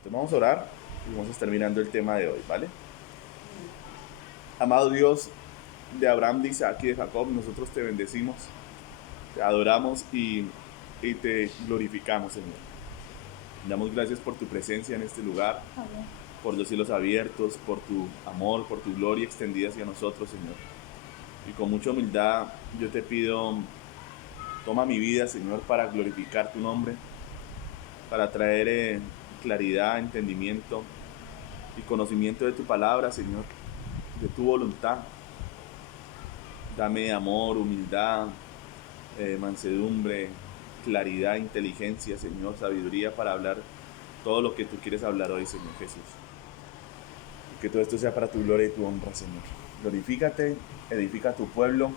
Entonces vamos a orar y vamos a estar mirando el tema de hoy, ¿vale? Amado Dios de Abraham, de Isaac y de Jacob, nosotros te bendecimos, te adoramos y te glorificamos, Señor. Damos gracias por tu presencia en este lugar, Amén. por los cielos abiertos, por tu amor, por tu gloria extendida hacia nosotros, Señor. Y con mucha humildad yo te pido, toma mi vida, Señor, para glorificar tu nombre, para traer claridad, entendimiento y conocimiento de tu palabra, Señor, de tu voluntad. Dame amor, humildad, mansedumbre, claridad, inteligencia, Señor, sabiduría para hablar todo lo que tú quieres hablar hoy, Señor Jesús. Que todo esto sea para tu gloria y tu honra, Señor. Glorifícate, edifica a tu pueblo,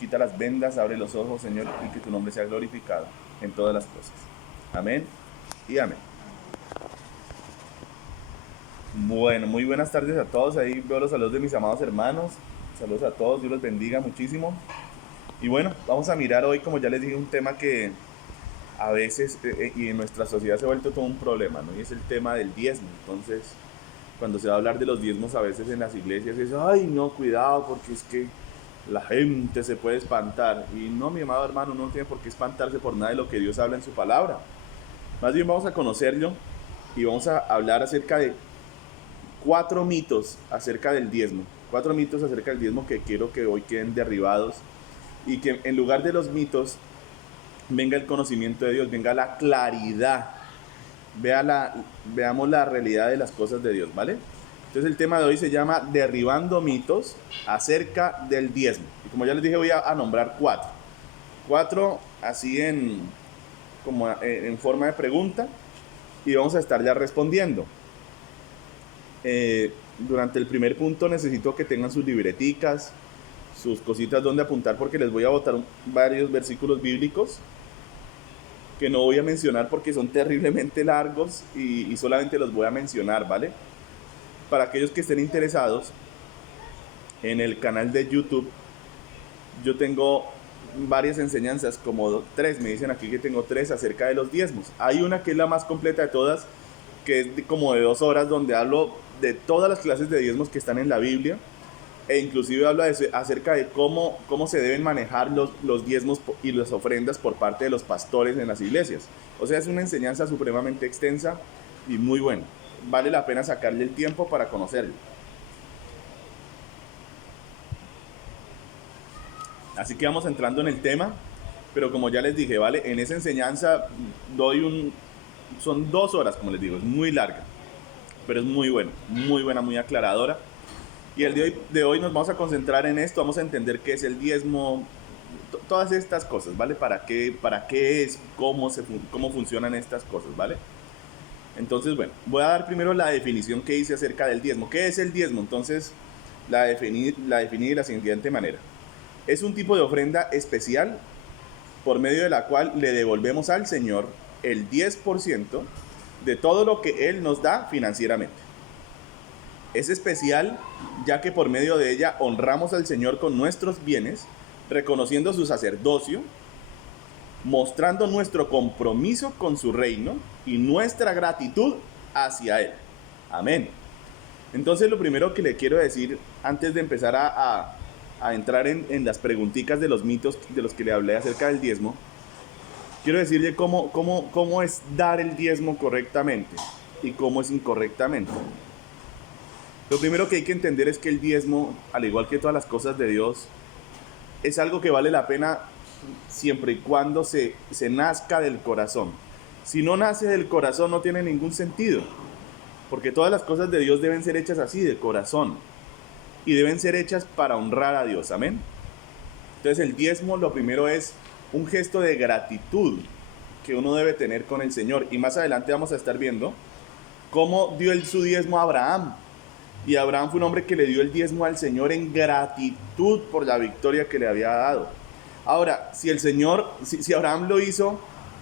quita las vendas, abre los ojos, Señor, y que tu nombre sea glorificado en todas las cosas. Amén y amén. Bueno, muy buenas tardes a todos. Ahí veo los saludos de mis amados hermanos. Saludos a todos, Dios los bendiga muchísimo. Y bueno, vamos a mirar hoy, como ya les dije, un tema que a veces y en nuestra sociedad se ha vuelto todo un problema, ¿no? Y es el tema del diezmo. Entonces, cuando se va a hablar de los diezmos a veces en las iglesias es, ay, no, cuidado, porque es que la gente se puede espantar. Y no, mi amado hermano, no tiene por qué espantarse por nada de lo que Dios habla en su palabra. Más bien vamos a conocerlo y vamos a hablar acerca de 4 mitos acerca del diezmo. 4 mitos acerca del diezmo que quiero que hoy queden derribados y que en lugar de los mitos venga el conocimiento de Dios, venga la claridad, veamos la realidad de las cosas de Dios, ¿vale? Entonces el tema de hoy se llama derribando mitos acerca del diezmo. Y como ya les dije, voy a nombrar 4. 4 así en forma de pregunta y vamos a estar ya respondiendo. Durante el primer punto necesito que tengan sus libreticas, sus cositas donde apuntar, porque les voy a botar varios versículos bíblicos que no voy a mencionar porque son terriblemente largos y solamente los voy a mencionar, ¿vale? Para aquellos que estén interesados, en el canal de YouTube yo tengo varias enseñanzas, como 3, me dicen aquí que tengo 3 acerca de los diezmos. Hay una que es la más completa de todas, que es como de 2 horas, donde hablo de todas las clases de diezmos que están en la Biblia, e inclusive habla acerca de cómo se deben manejar los diezmos y las ofrendas por parte de los pastores en las iglesias. O sea, es una enseñanza supremamente extensa y muy buena. Vale la pena sacarle el tiempo para conocerlo. Así que vamos entrando en el tema, pero como ya les dije, ¿vale? En esa enseñanza son 2 horas, como les digo, es muy larga, pero es muy buena, muy aclaradora. Y el de hoy nos vamos a concentrar en esto, vamos a entender qué es el diezmo, todas estas cosas, ¿vale? ¿Para qué es? ¿Cómo funcionan estas cosas, ¿vale? Entonces, bueno, voy a dar primero la definición que hice acerca del diezmo. ¿Qué es el diezmo? Entonces, la definí de la siguiente manera. Es un tipo de ofrenda especial por medio de la cual le devolvemos al Señor el 10% de todo lo que Él nos da financieramente. Es especial ya que por medio de ella honramos al Señor con nuestros bienes, reconociendo su sacerdocio, mostrando nuestro compromiso con su reino y nuestra gratitud hacia Él. Amén. Entonces lo primero que le quiero decir antes de empezar a entrar en las preguntitas de los mitos de los que le hablé acerca del diezmo, quiero decirle cómo es dar el diezmo correctamente y cómo es incorrectamente. Lo primero que hay que entender es que el diezmo, al igual que todas las cosas de Dios, es algo que vale la pena siempre y cuando se nazca del corazón. Si no nace del corazón no tiene ningún sentido, porque todas las cosas de Dios deben ser hechas así, de corazón, y deben ser hechas para honrar a Dios, amén. Entonces el diezmo lo primero es un gesto de gratitud que uno debe tener con el Señor, y más adelante vamos a estar viendo cómo dio su diezmo a Abraham. Y Abraham fue un hombre que le dio el diezmo al Señor en gratitud por la victoria que le había dado. Ahora, si Abraham lo hizo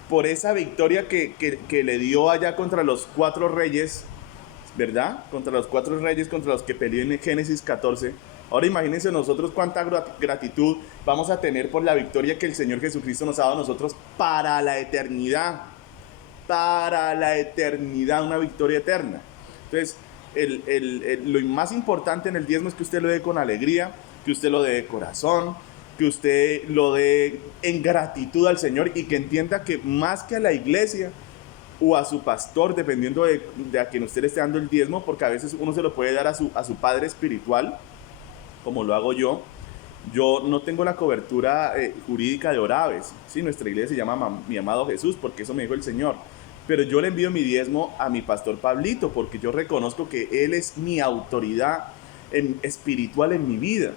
por esa victoria que le dio allá contra los 4 reyes, ¿verdad? Contra los 4 reyes contra los que peleó en Génesis 14. Ahora imagínense nosotros cuánta gratitud vamos a tener por la victoria que el Señor Jesucristo nos ha dado a nosotros para la eternidad. para la eternidad, una victoria eterna. Entonces, lo más importante en el diezmo es que usted lo dé con alegría, que usted lo dé de corazón, que usted lo dé en gratitud al Señor y que entienda que más que a la iglesia o a su pastor, dependiendo de a quien usted le esté dando el diezmo, porque a veces uno se lo puede dar a su padre espiritual, como lo hago yo. Yo no tengo la cobertura jurídica de Oraves, ¿sí? Nuestra iglesia se llama Mi Amado Jesús, porque eso me dijo el Señor. Pero yo le envío mi diezmo a mi pastor Pablito, porque yo reconozco que él es mi autoridad espiritual en mi vida,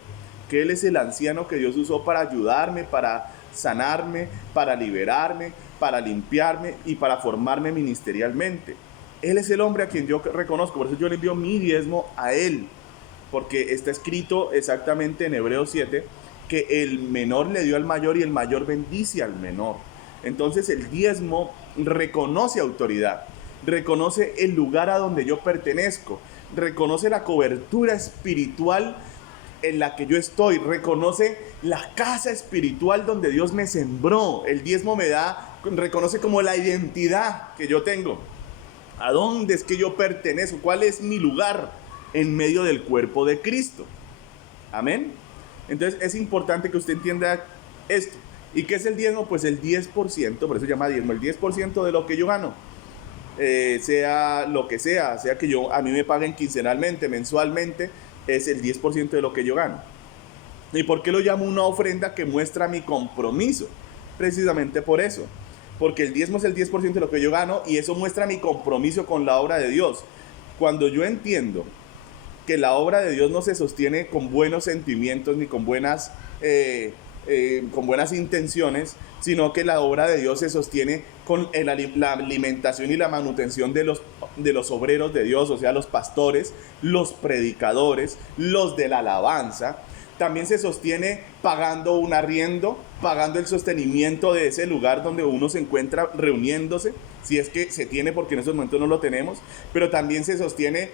que él es el anciano que Dios usó para ayudarme, para sanarme, para liberarme, para limpiarme y para formarme ministerialmente. Él es el hombre a quien yo reconozco, por eso yo le envío mi diezmo a él, porque está escrito exactamente en Hebreos 7 que el menor le dio al mayor y el mayor bendice al menor. Entonces el diezmo reconoce autoridad, reconoce el lugar a donde yo pertenezco, reconoce la cobertura espiritual en la que yo estoy, reconoce la casa espiritual donde Dios me sembró. El diezmo me reconoce como la identidad que yo tengo. ¿A dónde es que yo pertenezco? ¿Cuál es mi lugar en medio del cuerpo de Cristo? Amén. Entonces es importante que usted entienda esto. ¿Y qué es el diezmo? Pues el 10%, por eso se llama diezmo, el 10% de lo que yo gano. Sea lo que sea que a mí me paguen quincenalmente, mensualmente, es el 10% de lo que yo gano. ¿Y por qué lo llamo una ofrenda que muestra mi compromiso? Precisamente por eso. Porque el diezmo es el 10% de lo que yo gano y eso muestra mi compromiso con la obra de Dios. Cuando yo entiendo que la obra de Dios no se sostiene con buenos sentimientos ni con buenas intenciones, sino que la obra de Dios se sostiene con la alimentación y la manutención de los obreros de Dios, o sea, los pastores, los predicadores, los de la alabanza. También se sostiene pagando un arriendo, pagando el sostenimiento de ese lugar donde uno se encuentra reuniéndose, si es que se tiene, porque en estos momentos no lo tenemos, pero también se sostiene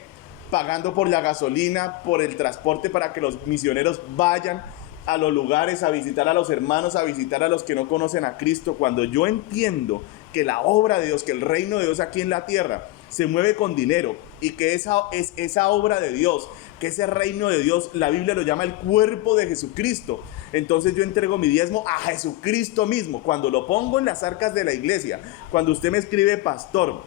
pagando por la gasolina, por el transporte para que los misioneros vayan a los lugares, a visitar a los hermanos, a visitar a los que no conocen a Cristo. Cuando yo entiendo que la obra de Dios, que el reino de Dios aquí en la tierra se mueve con dinero y que esa obra de Dios, que ese reino de Dios, la Biblia lo llama el cuerpo de Jesucristo, entonces yo entrego mi diezmo a Jesucristo mismo. Cuando lo pongo en las arcas de la iglesia, cuando usted me escribe: pastor,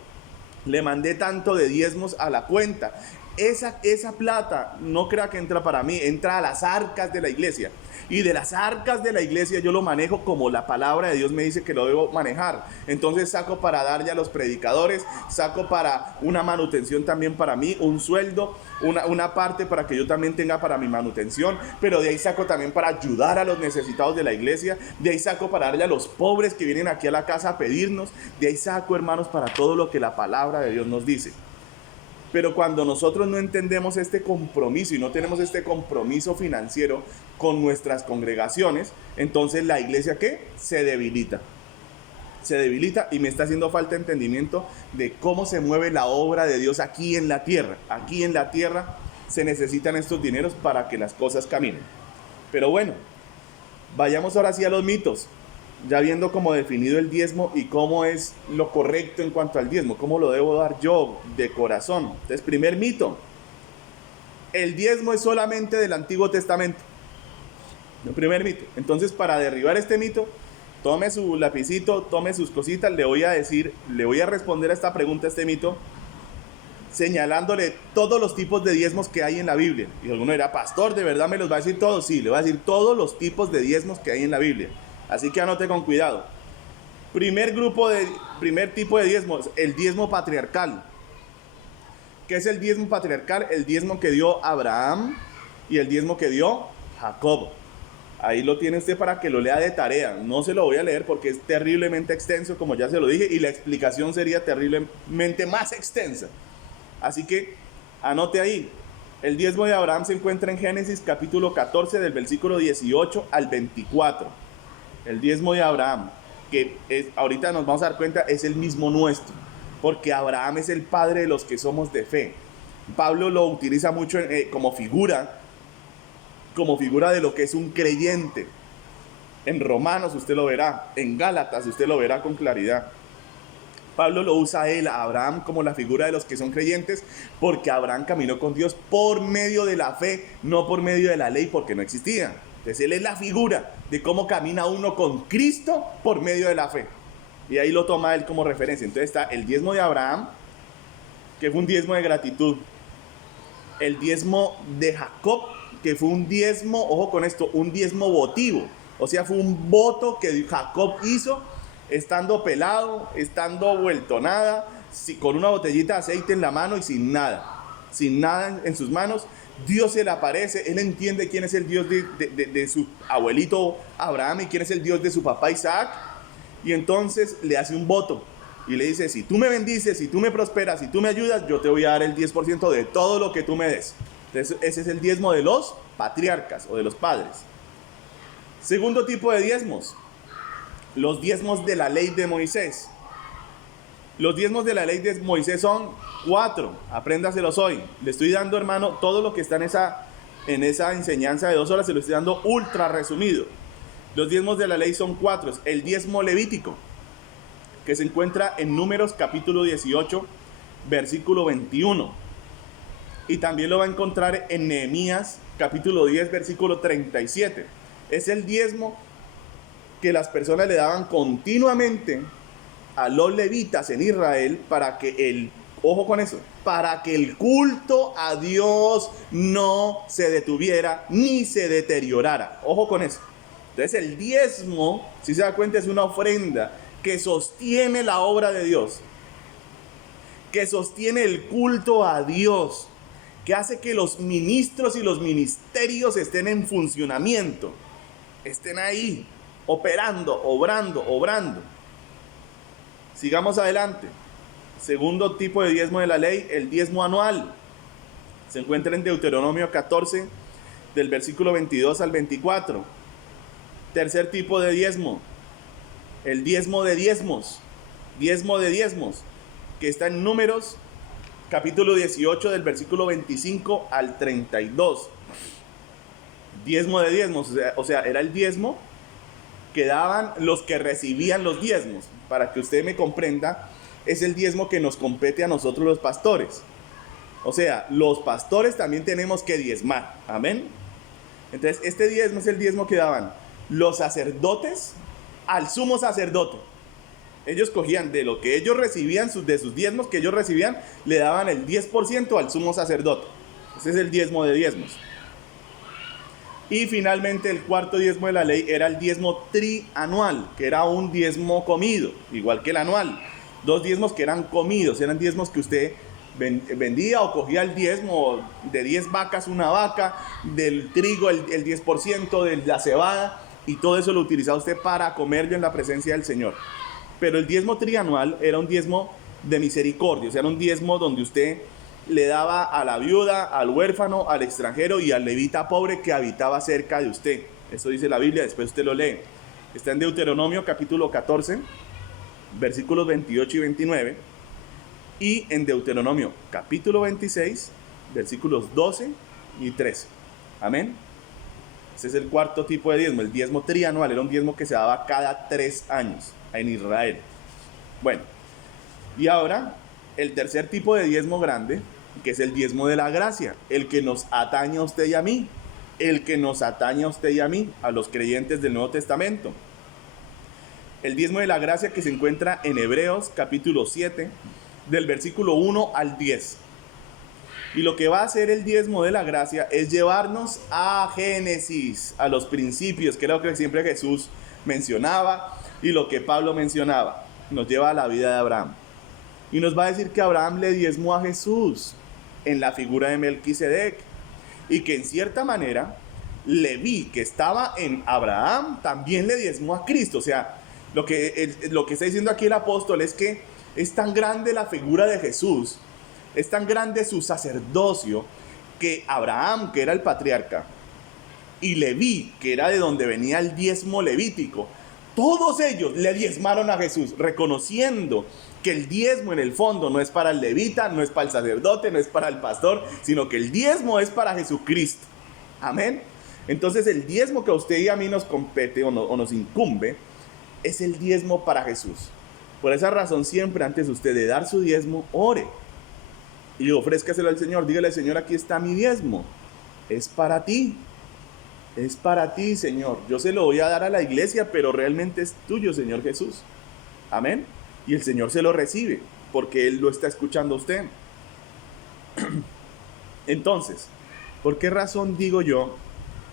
le mandé tanto de diezmos a la cuenta, esa plata no crea que entra para mí, entra a las arcas de la iglesia. Y de las arcas de la iglesia yo lo manejo como la palabra de Dios me dice que lo debo manejar. Entonces saco para darle a los predicadores, saco para una manutención también para mí, un sueldo, una parte para que yo también tenga para mi manutención, pero de ahí saco también para ayudar a los necesitados de la iglesia, de ahí saco para darle a los pobres que vienen aquí a la casa a pedirnos, de ahí saco, hermanos, para todo lo que la palabra de Dios nos dice. Pero cuando nosotros no entendemos este compromiso y no tenemos este compromiso financiero con nuestras congregaciones, entonces la iglesia, ¿qué? Se debilita y me está haciendo falta entendimiento de cómo se mueve la obra de Dios aquí en la tierra. Aquí en la tierra se necesitan estos dineros para que las cosas caminen. Pero bueno, vayamos ahora sí a los mitos. Ya viendo cómo definido el diezmo y cómo es lo correcto en cuanto al diezmo, cómo lo debo dar yo de corazón. Entonces, primer mito: el diezmo es solamente del Antiguo Testamento. El primer mito. Entonces, para derribar este mito, tome su lapicito, tome sus cositas, le voy a responder a esta pregunta, a este mito, señalándole todos los tipos de diezmos que hay en la Biblia. Y alguno dirá: pastor, ¿de verdad me los va a decir todos? Sí, le voy a decir todos los tipos de diezmos que hay en la Biblia. Así que anote con cuidado. Primer tipo de diezmos, el diezmo patriarcal. ¿Qué es el diezmo patriarcal? El diezmo que dio Abraham y el diezmo que dio Jacob. Ahí lo tiene usted para que lo lea de tarea. No se lo voy a leer porque es terriblemente extenso, como ya se lo dije, y la explicación sería terriblemente más extensa. Así que anote ahí. El diezmo de Abraham se encuentra en Génesis capítulo 14 del versículo 18 al 24. El diezmo de Abraham, que ahorita nos vamos a dar cuenta, es el mismo nuestro, porque Abraham es el padre de los que somos de fe. Pablo lo utiliza mucho como figura de lo que es un creyente. En Romanos usted lo verá, en Gálatas usted lo verá con claridad. Pablo lo usa a él, a Abraham, como la figura de los que son creyentes, porque Abraham caminó con Dios por medio de la fe, no por medio de la ley, porque no existía. Entonces él es la figura de cómo camina uno con Cristo por medio de la fe. Y ahí lo toma él como referencia. Entonces está el diezmo de Abraham, que fue un diezmo de gratitud. El diezmo de Jacob, que fue un diezmo, ojo con esto, un diezmo votivo. O sea, fue un voto que Jacob hizo estando pelado, estando vuelto nada, con una botellita de aceite en la mano y sin nada en sus manos. Dios se le aparece, él entiende quién es el Dios de su abuelito Abraham y quién es el Dios de su papá Isaac, y entonces le hace un voto y le dice: si tú me bendices, si tú me prosperas, si tú me ayudas, yo te voy a dar el 10% de todo lo que tú me des. Entonces ese es el diezmo de los patriarcas o de los padres. Segundo tipo de diezmos, los diezmos de la ley de Moisés. Los diezmos de la ley de Moisés son 4, apréndaselos hoy. Le estoy dando, hermano, todo lo que está en esa enseñanza de 2 horas, se lo estoy dando ultra resumido. Los diezmos de la ley son 4. El diezmo levítico, que se encuentra en Números capítulo 18, versículo 21. Y también lo va a encontrar en Nehemías capítulo 10, versículo 37. Es el diezmo que las personas le daban continuamente a los levitas en Israel para que ojo con eso, para que el culto a Dios no se detuviera ni se deteriorara. Ojo con eso. Entonces el diezmo, si se da cuenta, es una ofrenda que sostiene la obra de Dios, que sostiene el culto a Dios, que hace que los ministros y los ministerios estén en funcionamiento, estén ahí, operando, obrando. Sigamos adelante. Segundo tipo de diezmo de la ley, el diezmo anual. Se encuentra en Deuteronomio 14, del versículo 22 al 24. Tercer tipo de diezmo, el diezmo de diezmos. Diezmo de diezmos, que está en Números capítulo 18, del versículo 25 al 32. Diezmo de diezmos, o sea, era el diezmo que daban los que recibían los diezmos. Para que usted me comprenda, es el diezmo que nos compete a nosotros los pastores. O sea, los pastores también tenemos que diezmar. Amén. Entonces, este diezmo es el diezmo que daban los sacerdotes al sumo sacerdote. Ellos cogían de lo que ellos recibían, de sus diezmos que ellos recibían, le daban el 10% al sumo sacerdote. Ese es el diezmo de diezmos. Y finalmente el cuarto diezmo de la ley era el diezmo trianual, que era un diezmo comido, igual que el anual. 2 diezmos que eran comidos, eran diezmos que usted vendía o cogía el diezmo de 10 vacas, una vaca, del trigo el 10%, de la cebada, y todo eso lo utilizaba usted para comerlo en la presencia del Señor. Pero el diezmo trianual era un diezmo de misericordia, o sea, era un diezmo donde usted le daba a la viuda, al huérfano, al extranjero y al levita pobre que habitaba cerca de usted. Eso dice la Biblia, después usted lo lee. Está en Deuteronomio capítulo 14, versículos 28 y 29. Y en Deuteronomio capítulo 26, versículos 12 y 13. Amén. Ese es el cuarto tipo de diezmo, el diezmo trianual. Era un diezmo que se daba cada 3 años en Israel. Bueno, y ahora el tercer tipo de diezmo grande, que es el diezmo de la gracia, el que nos atañe a usted y a mí, el que nos atañe a usted y a mí, a los creyentes del Nuevo Testamento. El diezmo de la gracia que se encuentra en Hebreos capítulo 7, del versículo 1 al 10. Y lo que va a hacer el diezmo de la gracia es llevarnos a Génesis, a los principios, que era lo que siempre Jesús mencionaba y lo que Pablo mencionaba. Nos lleva a la vida de Abraham. Y nos va a decir que Abraham le diezmó a Jesús en la figura de Melquisedec. Y que en cierta manera, Leví, que estaba en Abraham, también le diezmó a Cristo. O sea, lo que está diciendo aquí el apóstol es que es tan grande la figura de Jesús, es tan grande su sacerdocio, que Abraham, que era el patriarca, y Leví, que era de donde venía el diezmo levítico, todos ellos le diezmaron a Jesús, reconociendo que el diezmo en el fondo no es para el levita, no es para el sacerdote, no es para el pastor, sino que el diezmo es para Jesucristo. Amén. Entonces el diezmo que a usted y a mí nos compete o nos incumbe es el diezmo para Jesús. Por esa razón, siempre antes usted de dar su diezmo, ore y ofrézcaselo al Señor. Dígale: Señor, aquí está mi diezmo, es para ti. Es para ti, Señor. Yo se lo voy a dar a la iglesia, pero realmente es tuyo, Señor Jesús. Amén. Y el Señor se lo recibe, porque Él lo está escuchando a usted. Entonces, ¿por qué razón digo yo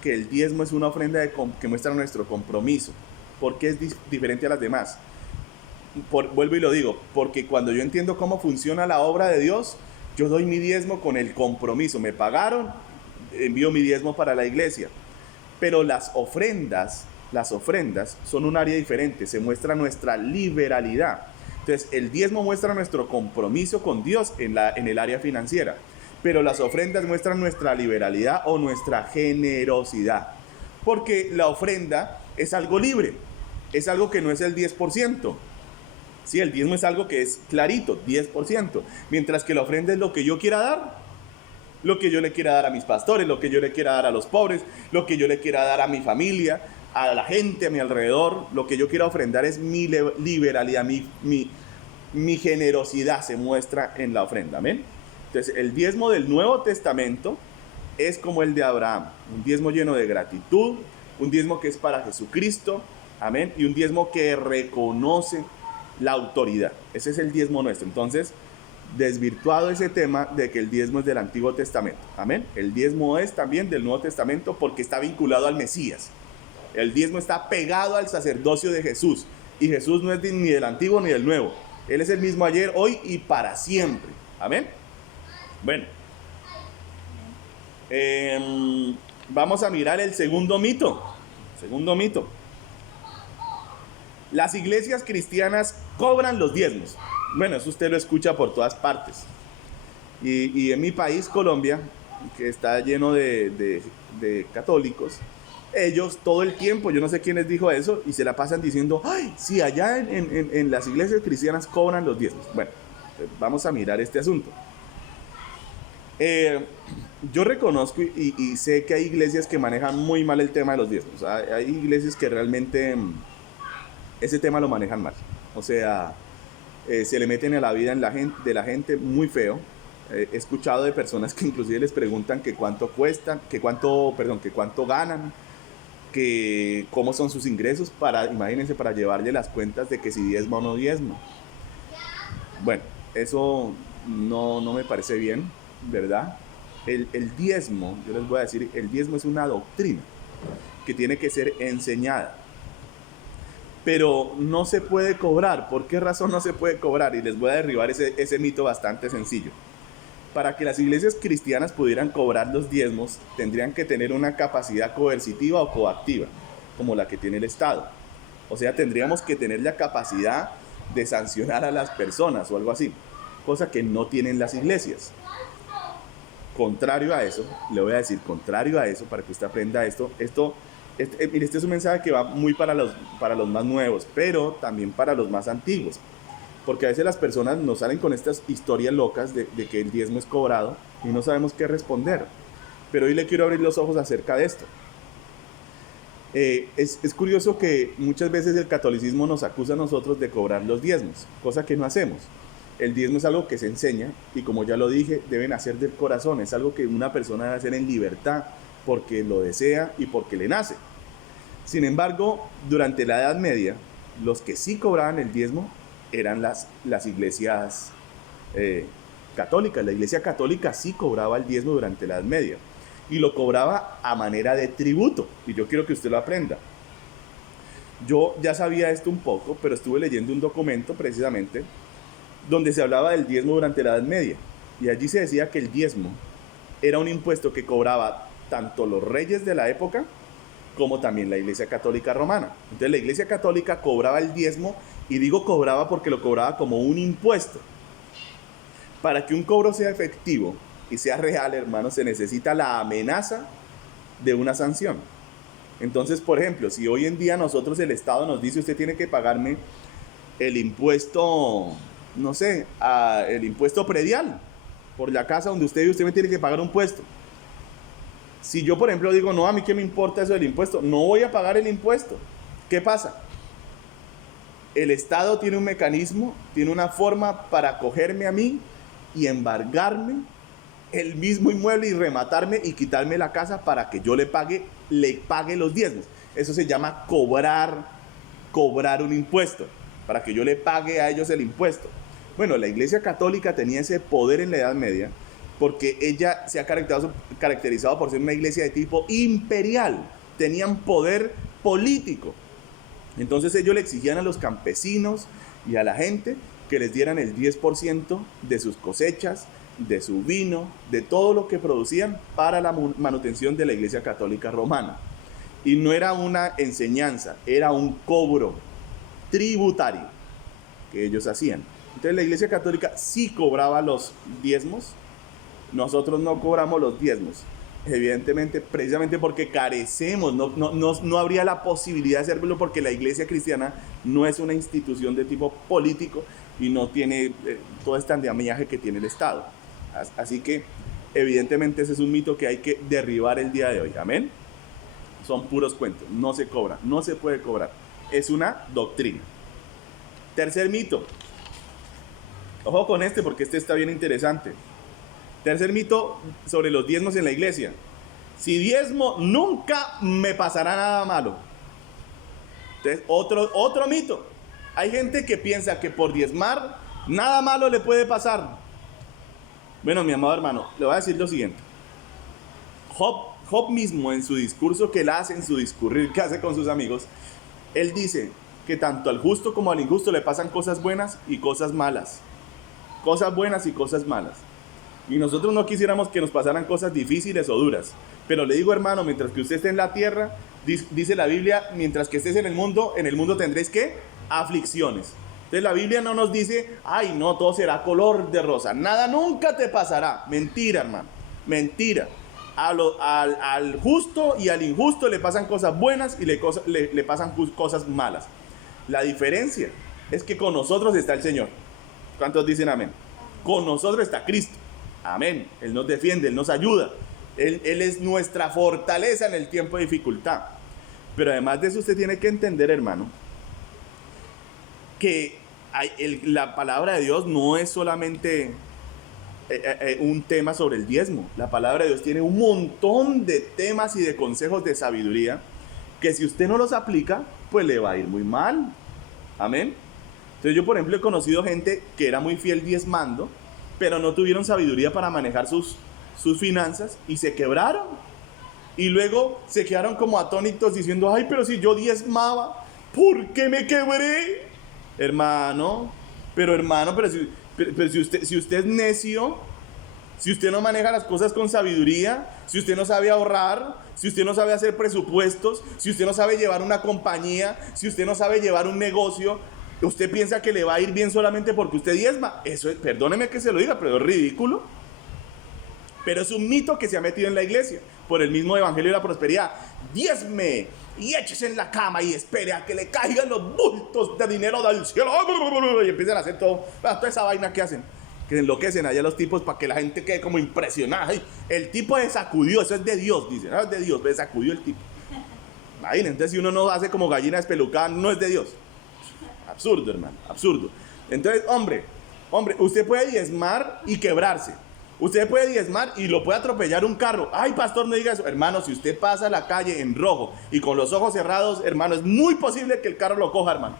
que el diezmo es una ofrenda que muestra nuestro compromiso? ¿Por qué es diferente a las demás? Vuelvo y lo digo, porque cuando yo entiendo cómo funciona la obra de Dios, yo doy mi diezmo con el compromiso. Me pagaron, envío mi diezmo para la iglesia. Pero las ofrendas son un área diferente, se muestra nuestra liberalidad. Entonces, el diezmo muestra nuestro compromiso con Dios en el área financiera, pero las ofrendas muestran nuestra liberalidad o nuestra generosidad, porque la ofrenda es algo libre, es algo que no es el 10%. Sí, el diezmo es algo que es clarito, 10%, mientras que la ofrenda es lo que yo quiera dar. Lo que yo le quiera dar a mis pastores, lo que yo le quiera dar a los pobres, lo que yo le quiera dar a mi familia, a la gente a mi alrededor. Lo que yo quiera ofrendar es mi liberalidad, mi generosidad se muestra en la ofrenda. ¿Amén? Entonces, el diezmo del Nuevo Testamento es como el de Abraham, un diezmo lleno de gratitud, un diezmo que es para Jesucristo, amén, y un diezmo que reconoce la autoridad. Ese es el diezmo nuestro. Entonces, desvirtuado ese tema de que el diezmo es del Antiguo Testamento. Amén. El diezmo es también del Nuevo Testamento porque está vinculado al Mesías. El diezmo está pegado al sacerdocio de Jesús. Y Jesús no es ni del Antiguo ni del Nuevo. Él es el mismo ayer, hoy y para siempre. Amén. Bueno. Vamos a mirar el segundo mito. Segundo mito. Las iglesias cristianas cobran los diezmos. Bueno, eso usted lo escucha por todas partes. Y en mi país, Colombia, que está lleno de católicos, ellos todo el tiempo, yo no sé quién les dijo eso, y se la pasan diciendo: ¡ay, sí, allá en las iglesias cristianas cobran los diezmos! Bueno, vamos a mirar este asunto. Yo reconozco y sé que hay iglesias que manejan muy mal el tema de los diezmos. Hay iglesias que realmente ese tema lo manejan mal. O sea, se le meten a la vida de la gente muy feo. He escuchado de personas que inclusive les preguntan que cuánto cuestan, que cuánto ganan, que cómo son sus ingresos, imagínense, para llevarle las cuentas de que si diezma o no diezma. Bueno, eso no me parece bien, ¿verdad? El diezmo, yo les voy a decir, el diezmo es una doctrina que tiene que ser enseñada. Pero no se puede cobrar. ¿Por qué razón no se puede cobrar? Y les voy a derribar ese mito bastante sencillo. Para que las iglesias cristianas pudieran cobrar los diezmos, tendrían que tener una capacidad coercitiva o coactiva, como la que tiene el Estado. O sea, tendríamos que tener la capacidad de sancionar a las personas o algo así, cosa que no tienen las iglesias. Contrario a eso, le voy a decir, contrario a eso, para que usted aprenda esto mire, este es un mensaje que va muy para los más nuevos, pero también para los más antiguos. Porque a veces las personas nos salen con estas historias locas de que el diezmo es cobrado y no sabemos qué responder. Pero hoy le quiero abrir los ojos acerca de esto. Es curioso que muchas veces el catolicismo nos acusa a nosotros de cobrar los diezmos, cosa que no hacemos. El diezmo es algo que se enseña y, como ya lo dije, deben hacer del corazón. Es algo que una persona debe hacer en libertad, porque lo desea y porque le nace. Sin embargo, durante la Edad Media, los que sí cobraban el diezmo eran las iglesias católicas. La iglesia católica sí cobraba el diezmo durante la Edad Media y lo cobraba a manera de tributo, y yo quiero que usted lo aprenda. Yo ya sabía esto un poco, pero estuve leyendo un documento precisamente donde se hablaba del diezmo durante la Edad Media, y allí se decía que el diezmo era un impuesto que cobraba tanto los reyes de la época como también la Iglesia Católica Romana. Entonces la Iglesia Católica cobraba el diezmo, y digo cobraba porque lo cobraba como un impuesto. Para que un cobro sea efectivo y sea real, hermano, se necesita la amenaza de una sanción. Entonces, por ejemplo, si hoy en día nosotros, el Estado nos dice: usted tiene que pagarme el impuesto, no sé, el impuesto predial por la casa donde usted me tiene que pagar un impuesto. Si yo, por ejemplo, digo: no, a mí qué me importa eso del impuesto, no voy a pagar el impuesto, ¿qué pasa? El Estado tiene un mecanismo, tiene una forma para cogerme a mí y embargarme el mismo inmueble y rematarme y quitarme la casa para que yo le pague los diezmos. Eso se llama cobrar un impuesto, para que yo le pague a ellos el impuesto. Bueno, la Iglesia Católica tenía ese poder en la Edad Media porque ella se ha caracterizado por ser una iglesia de tipo imperial. Tenían poder político. Entonces ellos le exigían a los campesinos y a la gente que les dieran el 10% de sus cosechas, de su vino, de todo lo que producían para la manutención de la Iglesia Católica Romana. Y no era una enseñanza, era un cobro tributario que ellos hacían. Entonces la Iglesia Católica sí cobraba los diezmos, nosotros no cobramos los diezmos. Evidentemente, precisamente porque carecemos, no habría la posibilidad de hacerlo porque la Iglesia cristiana no es una institución de tipo político y no tiene todo este andamiaje que tiene el Estado. Así que, evidentemente, ese es un mito que hay que derribar el día de hoy. Amén. Son puros cuentos, no se cobra, no se puede cobrar. Es una doctrina. Tercer mito. Ojo con este porque este está bien interesante. Tercer mito sobre los diezmos en la iglesia. Si diezmo, nunca me pasará nada malo. Entonces, otro mito. Hay gente que piensa que por diezmar, nada malo le puede pasar. Bueno, mi amado hermano, le voy a decir lo siguiente. Job mismo, en su discurso que él hace, en su discurrir que hace con sus amigos, él dice que tanto al justo como al injusto le pasan cosas buenas y cosas malas. Cosas buenas y cosas malas. Y nosotros no quisiéramos que nos pasaran cosas difíciles o duras. Pero le digo, hermano, mientras que usted esté en la tierra, dice la Biblia, mientras que estés en el mundo tendréis ¿qué? Aflicciones. Entonces la Biblia no nos dice, ay no, todo será color de rosa. Nada nunca te pasará. Mentira, hermano. Mentira. Al justo y al injusto le pasan cosas buenas y le pasan cosas malas. La diferencia es que con nosotros está el Señor. ¿Cuántos dicen amén? Con nosotros está Cristo. Amén. Él nos defiende, Él nos ayuda. Él es nuestra fortaleza en el tiempo de dificultad. Pero además de eso usted tiene que entender, hermano, que la palabra de Dios no es solamente un tema sobre el diezmo. La palabra de Dios tiene un montón de temas y de consejos de sabiduría que si usted no los aplica, pues le va a ir muy mal. Amén. Entonces yo, por ejemplo, he conocido gente que era muy fiel diezmando, pero no tuvieron sabiduría para manejar sus finanzas y se quebraron. Y luego se quedaron como atónitos diciendo, ay, pero si yo diezmaba, ¿por qué me quebré? Hermano, pero si usted es necio, si usted no maneja las cosas con sabiduría, si usted no sabe ahorrar, si usted no sabe hacer presupuestos, si usted no sabe llevar una compañía, si usted no sabe llevar un negocio, usted piensa que le va a ir bien solamente porque usted diezma. Eso es, perdóneme que se lo diga, pero es ridículo. Pero es un mito que se ha metido en la iglesia por el mismo evangelio de la prosperidad. Diezme y échese en la cama y espere a que le caigan los bultos de dinero del cielo. Y empiezan a hacer toda esa vaina que hacen. Que enloquecen allá los tipos para que la gente quede como impresionada. Ay, el tipo se sacudió, eso es de Dios, dicen. Es de Dios, pero sacudió el tipo. Imagínense, entonces si uno no hace como gallina despelucada, no es de Dios. Absurdo, hermano, absurdo. Entonces, hombre, usted puede diezmar y quebrarse. Usted puede diezmar y lo puede atropellar un carro. Ay, pastor, no diga eso. Hermano, si usted pasa la calle en rojo y con los ojos cerrados, hermano, es muy posible que el carro lo coja, hermano.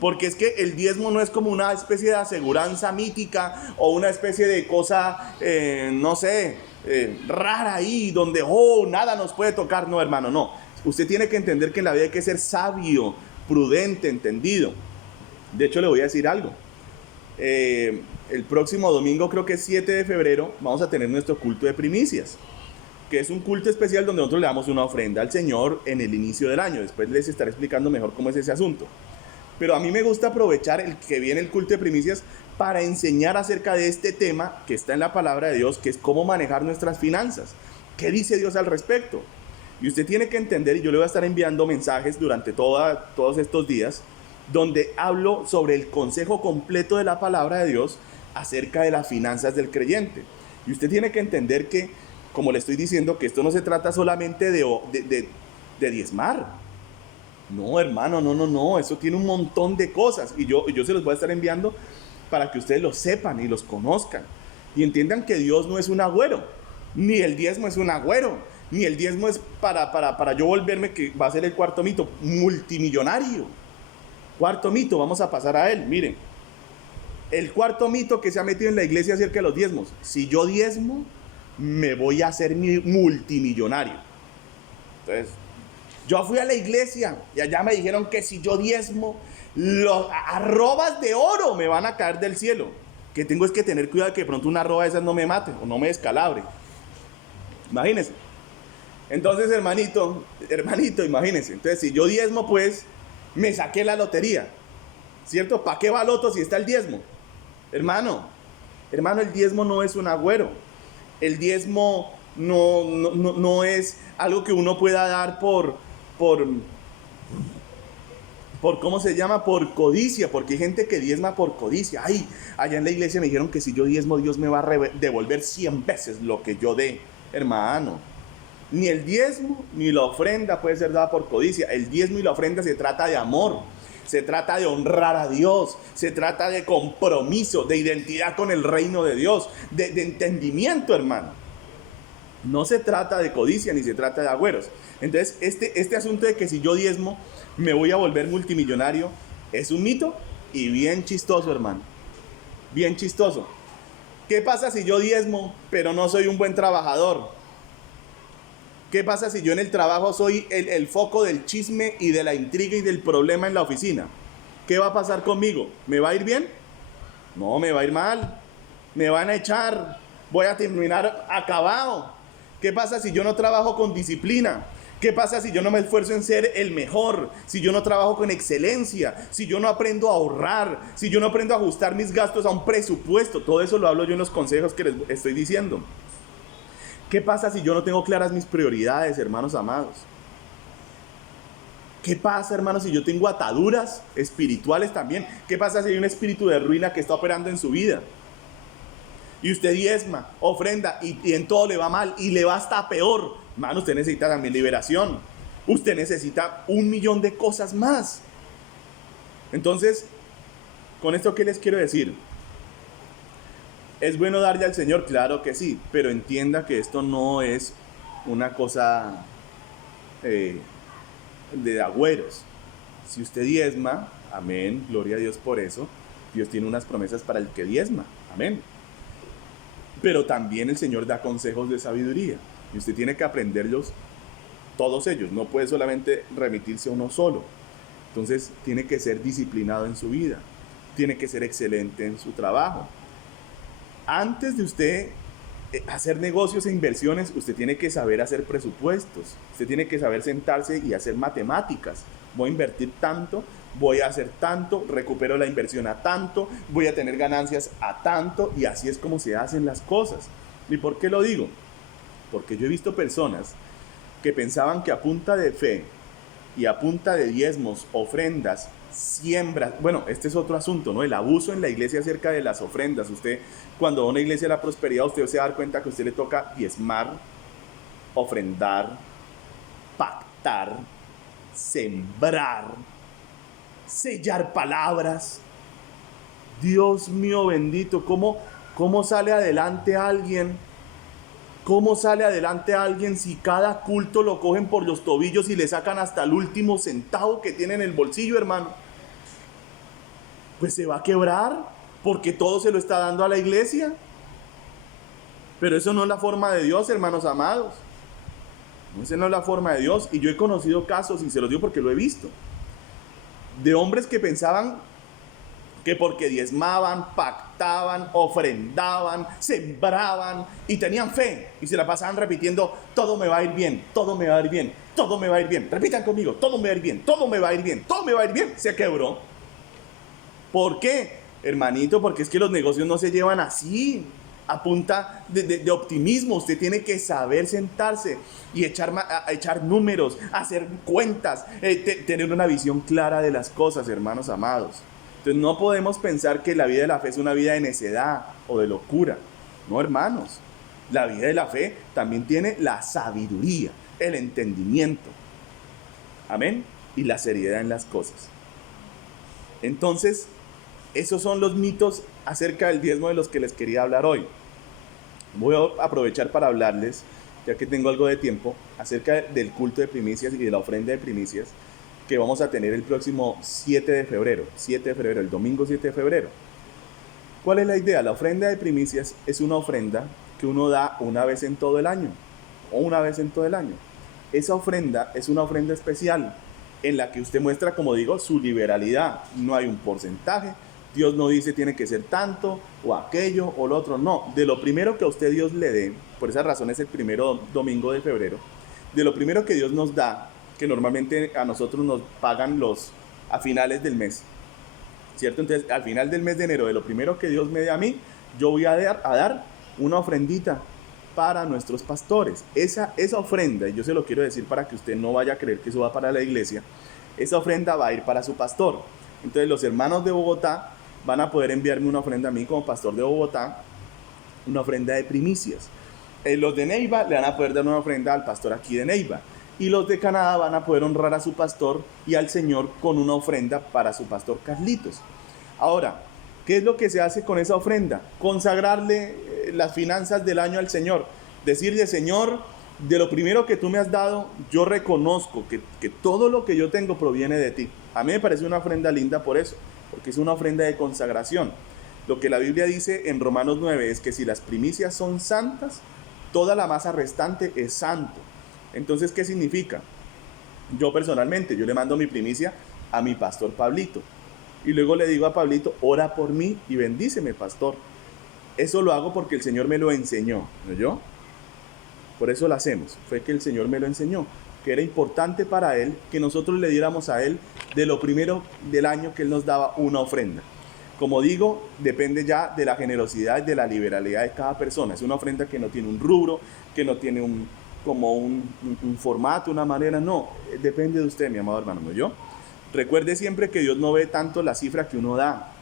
Porque es que el diezmo no es como una especie de aseguranza mítica o una especie de cosa, rara ahí, donde, nada nos puede tocar. No, hermano, no. Usted tiene que entender que en la vida hay que ser sabio, prudente, entendido. De hecho, le voy a decir algo. El próximo domingo, creo que es 7 de febrero, vamos a tener nuestro culto de primicias, que es un culto especial donde nosotros le damos una ofrenda al Señor en el inicio del año. Después les estaré explicando mejor cómo es ese asunto. Pero a mí me gusta aprovechar el que viene el culto de primicias para enseñar acerca de este tema que está en la palabra de Dios, que es cómo manejar nuestras finanzas. ¿Qué dice Dios al respecto? Y usted tiene que entender, y yo le voy a estar enviando mensajes durante todos estos días, donde hablo sobre el consejo completo de la palabra de Dios acerca de las finanzas del creyente. Y usted tiene que entender que, como le estoy diciendo, que esto no se trata solamente de diezmar. No, hermano, no, eso tiene un montón de cosas y yo se los voy a estar enviando para que ustedes los sepan y los conozcan y entiendan que Dios no es un agüero, ni el diezmo es un agüero, ni el diezmo es para yo volverme, que va a ser el cuarto mito, multimillonario. Cuarto mito, vamos a pasar a él, miren. El cuarto mito que se ha metido en la iglesia acerca de los diezmos: si yo diezmo, me voy a hacer multimillonario. Entonces, yo fui a la iglesia y allá me dijeron que si yo diezmo, los arrobas de oro me van a caer del cielo. Que tengo es que tener cuidado que de pronto una arroba de esas no me mate o no me descalabre. Imagínense. Entonces, hermanito, imagínense. Entonces, si yo diezmo, pues me saqué la lotería, ¿cierto? ¿Para qué va loto si está el diezmo? Hermano, el diezmo no es un agüero. El diezmo no es algo que uno pueda dar por, ¿cómo se llama? Por codicia, porque hay gente que diezma por codicia. Ay, allá en la iglesia me dijeron que si yo diezmo, Dios me va a devolver 100 veces lo que yo dé. Hermano, ni el diezmo ni la ofrenda puede ser dada por codicia. El diezmo y la ofrenda se trata de amor, se trata de honrar a Dios, se trata de compromiso, de identidad con el reino de Dios, de entendimiento, hermano. No se trata de codicia ni se trata de agüeros. Entonces, este asunto de que si yo diezmo me voy a volver multimillonario es un mito y bien chistoso, hermano. Bien chistoso. ¿Qué pasa si yo diezmo pero no soy un buen trabajador? ¿Qué pasa si yo en el trabajo soy el foco del chisme y de la intriga y del problema en la oficina? ¿Qué va a pasar conmigo? ¿Me va a ir bien? No, me va a ir mal. Me van a echar. Voy a terminar acabado. ¿Qué pasa si yo no trabajo con disciplina? ¿Qué pasa si yo no me esfuerzo en ser el mejor? Si yo no trabajo con excelencia, si yo no aprendo a ahorrar, si yo no aprendo a ajustar mis gastos a un presupuesto. Todo eso lo hablo yo en los consejos que les estoy diciendo. ¿Qué pasa si yo no tengo claras mis prioridades, hermanos amados? ¿Qué pasa, hermanos, si yo tengo ataduras espirituales también? ¿Qué pasa si hay un espíritu de ruina que está operando en su vida? Y usted diezma, ofrenda y en todo le va mal y le va hasta peor. Hermano, usted necesita también liberación. Usted necesita 1.000.000 de cosas más. Entonces, ¿con esto qué les quiero decir? ¿Es bueno darle al Señor? Claro que sí, pero entienda que esto no es una cosa de agüeros. Si usted diezma, amén, gloria a Dios por eso. Dios tiene unas promesas para el que diezma, amén. Pero también el Señor da consejos de sabiduría y usted tiene que aprenderlos, todos ellos. No puede solamente remitirse a uno solo. Entonces tiene que ser disciplinado en su vida, tiene que ser excelente en su trabajo. Antes de usted hacer negocios e inversiones, usted tiene que saber hacer presupuestos, usted tiene que saber sentarse y hacer matemáticas. Voy a invertir tanto, voy a hacer tanto, recupero la inversión a tanto, voy a tener ganancias a tanto, y así es como se hacen las cosas. ¿Y por qué lo digo? Porque yo he visto personas que pensaban que a punta de fe y a punta de diezmos, ofrendas, siembras, bueno, este es otro asunto, ¿no? El abuso en la iglesia acerca de las ofrendas. Usted, cuando va a una iglesia de la prosperidad, usted se va a dar cuenta que a usted le toca diezmar, ofrendar, pactar, sembrar, sellar palabras. Dios mío bendito, ¿cómo sale adelante alguien? ¿Cómo sale adelante alguien si cada culto lo cogen por los tobillos y le sacan hasta el último centavo que tiene en el bolsillo, hermano? Pues se va a quebrar porque todo se lo está dando a la iglesia. Pero eso no es la forma de Dios, hermanos amados. Esa no es la forma de Dios. Y yo he conocido casos, y se los digo porque lo he visto, de hombres que pensaban que porque diezmaban, pactaban, ofrendaban, sembraban y tenían fe y se la pasaban repitiendo: todo me va a ir bien, todo me va a ir bien, todo me va a ir bien. Repitan conmigo: todo me va a ir bien, todo me va a ir bien, todo me va a ir bien. Se quebró. ¿Por qué, hermanito? Porque es que los negocios no se llevan así, a punta de optimismo. Usted tiene que saber sentarse y echar números, hacer cuentas, tener una visión clara de las cosas, hermanos amados. Entonces no podemos pensar que la vida de la fe es una vida de necedad o de locura. No, hermanos. La vida de la fe también tiene la sabiduría, el entendimiento. Amén. y la seriedad en las cosas. Entonces, esos son los mitos acerca del diezmo de los que les quería hablar hoy. Voy a aprovechar para hablarles, ya que tengo algo de tiempo, acerca del culto de primicias y de la ofrenda de primicias que vamos a tener el próximo 7 de febrero, el domingo 7 de febrero. ¿Cuál es la idea? La ofrenda de primicias es una ofrenda que uno da una vez en todo el año, o una vez en todo el año. Esa ofrenda es una ofrenda especial, en la que usted muestra, como digo, su liberalidad. No hay un porcentaje, Dios no dice tiene que ser tanto, o aquello, o lo otro, no. De lo primero que a usted Dios le dé, por esa razón es el primero domingo de febrero, de lo primero que Dios nos da, que normalmente a nosotros nos pagan a finales del mes, ¿cierto? Entonces, al final del mes de enero, de lo primero que Dios me dé a mí, yo voy a dar una ofrendita para nuestros pastores. Esa ofrenda, y yo se lo quiero decir para que usted no vaya a creer que eso va para la iglesia, esa ofrenda va a ir para su pastor. Entonces, los hermanos de Bogotá van a poder enviarme una ofrenda a mí como pastor de Bogotá, una ofrenda de primicias. Los de Neiva le van a poder dar una ofrenda al pastor aquí de Neiva. Y los de Canadá van a poder honrar a su pastor y al Señor con una ofrenda para su pastor Carlitos. Ahora, ¿qué es lo que se hace con esa ofrenda? Consagrarle las finanzas del año al Señor. Decirle, Señor, de lo primero que tú me has dado, yo reconozco que todo lo que yo tengo proviene de ti. A mí me parece una ofrenda linda por eso, porque es una ofrenda de consagración. Lo que la Biblia dice en Romanos 9 es que si las primicias son santas, toda la masa restante es santo. Entonces, ¿qué significa? Yo personalmente, yo le mando mi primicia a mi pastor Pablito. Y luego le digo a Pablito, ora por mí y bendíceme, pastor. Eso lo hago porque el Señor me lo enseñó, ¿no yo? Por eso lo hacemos. Fue que el Señor me lo enseñó. Que era importante para Él que nosotros le diéramos a Él de lo primero del año que Él nos daba una ofrenda. Como digo, depende ya de la generosidad y de la liberalidad de cada persona. Es una ofrenda que no tiene un rubro, que no tiene un formato, una manera, no, depende de usted, mi amado hermano, ¿no yo? Recuerde siempre que Dios no ve tanto la cifra que uno da.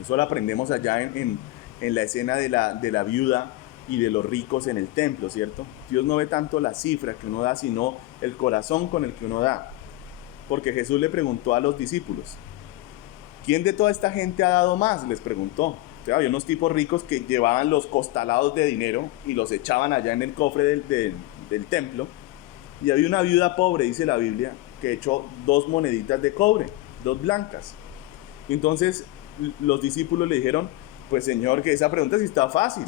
Eso lo aprendemos allá en la escena de la viuda y de los ricos en el templo, ¿cierto? Dios no ve tanto la cifra que uno da, sino el corazón con el que uno da. Porque Jesús le preguntó a los discípulos, ¿quién de toda esta gente ha dado más? Les preguntó. Había unos tipos ricos que llevaban los costalados de dinero y los echaban allá en el cofre del templo. Y había una viuda pobre, dice la Biblia, que echó 2 moneditas de cobre, 2 blancas. Entonces los discípulos le dijeron, pues Señor, que esa pregunta sí está fácil.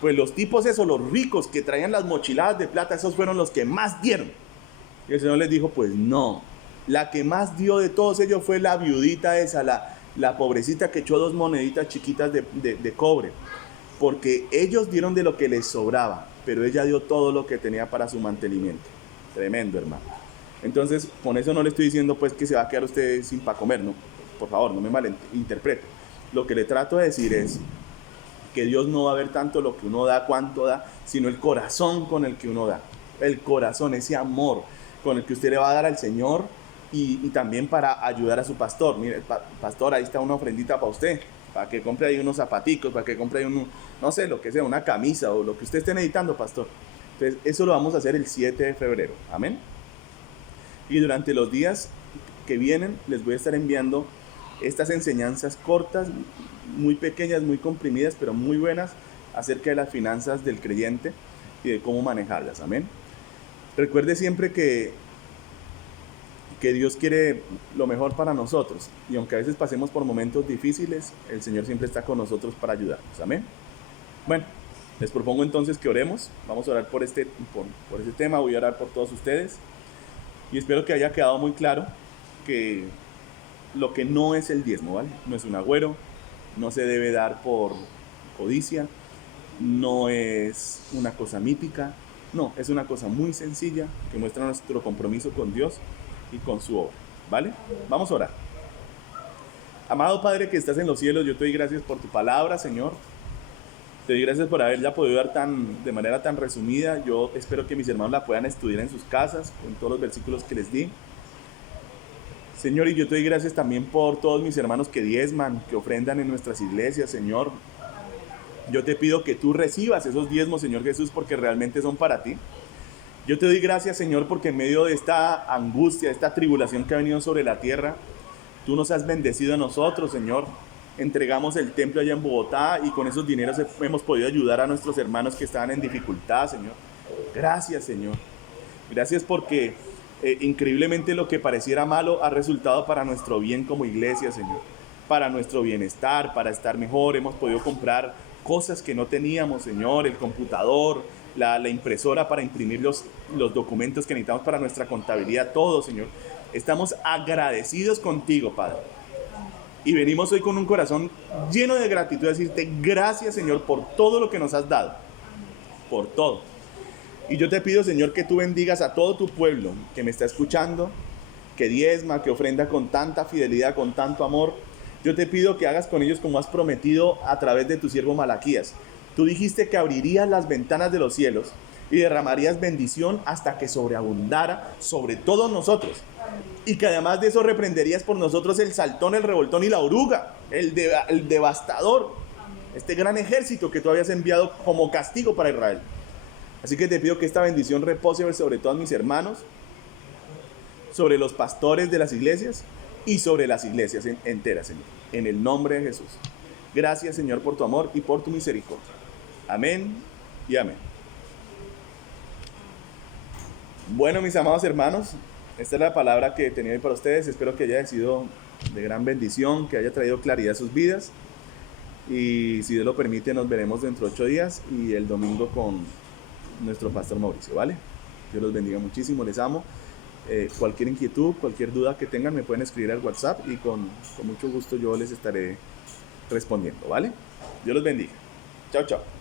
Pues los tipos esos, los ricos que traían las mochiladas de plata, esos fueron los que más dieron. Y el Señor les dijo, pues no, la que más dio de todos ellos fue la viudita esa, la pobrecita que echó 2 moneditas chiquitas de cobre, porque ellos dieron de lo que les sobraba, pero ella dio todo lo que tenía para su mantenimiento. Tremendo, hermano. Entonces, con eso no le estoy diciendo pues que se va a quedar usted sin para comer, no, por favor, no me malinterprete. Lo que le trato de decir es que Dios no va a ver tanto lo que uno da, cuánto da, sino el corazón con el que uno da. El corazón, ese amor con el que usted le va a dar al Señor, y también para ayudar a su pastor. Mire, pastor, ahí está una ofrendita para usted, para que compre ahí unos zapaticos, para que compre ahí no sé, lo que sea, una camisa o lo que usted esté necesitando, pastor. Entonces, eso lo vamos a hacer el 7 de febrero. Amén. Y durante los días que vienen, les voy a estar enviando estas enseñanzas cortas, muy pequeñas, muy comprimidas, pero muy buenas, acerca de las finanzas del creyente y de cómo manejarlas. Amén. Recuerde siempre que Dios quiere lo mejor para nosotros, y aunque a veces pasemos por momentos difíciles, el Señor siempre está con nosotros para ayudarnos. Amén. Bueno, les propongo entonces que oremos. Vamos a orar por este tema. Voy a orar por todos ustedes y espero que haya quedado muy claro que lo que no es el diezmo, ¿vale? No es un agüero, no se debe dar por codicia, no es una cosa mítica, no, es una cosa muy sencilla que muestra nuestro compromiso con Dios y con su obra, ¿vale? Vamos a orar. Amado Padre que estás en los cielos, yo te doy gracias por tu palabra, Señor. Te doy gracias por haberla podido dar de manera tan resumida. Yo espero que mis hermanos la puedan estudiar en sus casas, con todos los versículos que les di. Señor, y yo te doy gracias también por todos mis hermanos que diezman, que ofrendan en nuestras iglesias, Señor. Yo te pido que tú recibas esos diezmos, Señor Jesús, porque realmente son para ti. Yo te doy gracias, Señor, porque en medio de esta angustia, de esta tribulación que ha venido sobre la tierra, tú nos has bendecido a nosotros, Señor. Entregamos el templo allá en Bogotá y con esos dineros hemos podido ayudar a nuestros hermanos que estaban en dificultad, Señor. Gracias, Señor. Gracias porque increíblemente lo que pareciera malo ha resultado para nuestro bien como iglesia, Señor. Para nuestro bienestar, para estar mejor. Hemos podido comprar cosas que no teníamos, Señor. El computador, la impresora para imprimir los documentos que necesitamos para nuestra contabilidad, todo, Señor. Estamos agradecidos contigo, Padre. Y venimos hoy con un corazón lleno de gratitud a decirte gracias, Señor, por todo lo que nos has dado. Por todo. Y yo te pido, Señor, que tú bendigas a todo tu pueblo que me está escuchando, que diezma, que ofrenda con tanta fidelidad, con tanto amor. Yo te pido que hagas con ellos como has prometido a través de tu siervo Malaquías. Tú dijiste que abrirías las ventanas de los cielos y derramarías bendición hasta que sobreabundara sobre todos nosotros. Y que además de eso reprenderías por nosotros el saltón, el revoltón y la oruga, el devastador, este gran ejército que tú habías enviado como castigo para Israel. Así que te pido que esta bendición repose sobre todos mis hermanos, sobre los pastores de las iglesias y sobre las iglesias enteras, Señor. En el nombre de Jesús. Gracias, Señor, por tu amor y por tu misericordia. Amén y amén. Bueno, mis amados hermanos, esta es la palabra que tenía hoy para ustedes. Espero que haya sido de gran bendición, que haya traído claridad a sus vidas. Y si Dios lo permite, nos veremos dentro de 8 días y el domingo con nuestro pastor Mauricio, ¿vale? Dios los bendiga muchísimo, les amo. Cualquier inquietud, cualquier duda que tengan, me pueden escribir al WhatsApp y con mucho gusto yo les estaré respondiendo, ¿vale? Dios los bendiga. Chao, chao.